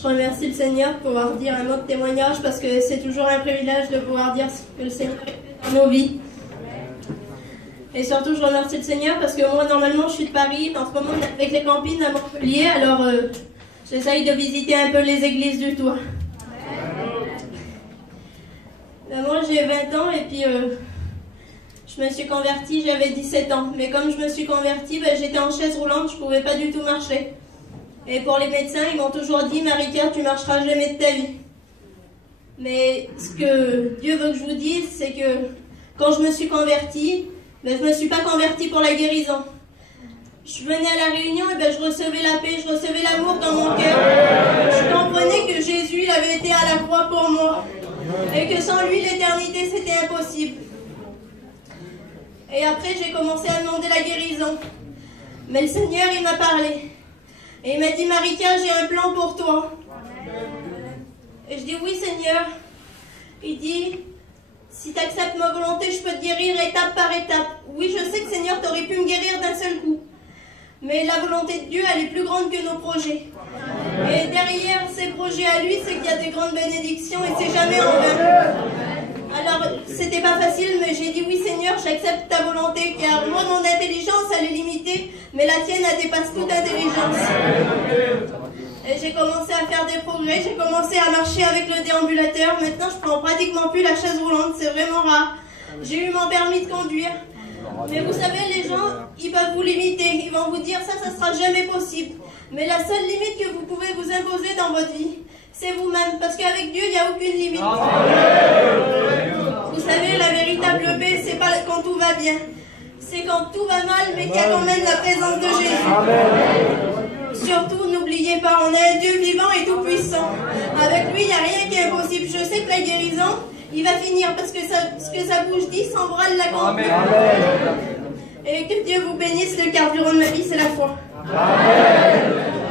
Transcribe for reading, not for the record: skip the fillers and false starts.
Je remercie le Seigneur pour pouvoir dire un mot de témoignage parce que c'est toujours un privilège de pouvoir dire ce que le Seigneur a fait dans nos vies. Et surtout, je remercie le Seigneur parce que moi, normalement, je suis de Paris. En ce moment, on est avec les campines à Montpellier. Alors, j'essaye de visiter un peu les églises du toit. Ben, moi, j'ai 20 ans et puis je me suis convertie, j'avais 17 ans. Mais comme je me suis convertie, ben, j'étais en chaise roulante, je ne pouvais pas du tout marcher. Et pour les médecins, ils m'ont toujours dit, Marika, tu marcheras jamais de ta vie. Mais ce que Dieu veut que je vous dise, c'est que quand je me suis convertie, ben, je ne me suis pas convertie pour la guérison. Je venais à la réunion et ben, je recevais la paix, je recevais l'amour dans mon cœur. Je comprenais que Jésus il avait été à la croix pour moi. Et que sans lui, l'éternité, c'était impossible. Et après, j'ai commencé à demander la guérison. Mais le Seigneur, il m'a parlé. Et il m'a dit, Marika, j'ai un plan pour toi. Et je dis, oui, Seigneur. Il dit, si tu acceptes ma volonté, je peux te guérir étape par étape. Oui, je sais que, Seigneur, tu aurais pu me guérir d'un seul coup. Mais la volonté de Dieu, elle est plus grande que nos projets. Et derrière ces projets à lui, c'est qu'il y a des grandes bénédictions et c'est jamais en vain. Alors, c'était pas facile, mais j'ai dit oui Seigneur, j'accepte ta volonté, car moi, mon intelligence, elle est limitée, mais la tienne, elle dépasse toute intelligence. Et j'ai commencé à faire des progrès, j'ai commencé à marcher avec le déambulateur. Maintenant, je prends pratiquement plus la chaise roulante, c'est vraiment rare. J'ai eu mon permis de conduire. Mais vous savez, les gens, ils peuvent vous limiter. Ils vont vous dire, ça sera jamais possible. Mais la seule limite que vous pouvez vous imposer dans votre vie, c'est vous-même. Parce qu'avec Dieu, il n'y a aucune limite. Vous savez, la véritable paix, c'est pas quand tout va bien. C'est quand tout va mal, mais qu'il y a quand même la présence de Jésus. Surtout, n'oubliez pas, on a un Dieu vivant et tout-puissant. Avec lui, il n'y a rien qui est impossible. Je sais que la guérison, il va finir parce que ce que sa bouche dit s'embrale la grande. Et que Dieu vous bénisse, le carburant de ma vie, c'est la foi. Amen.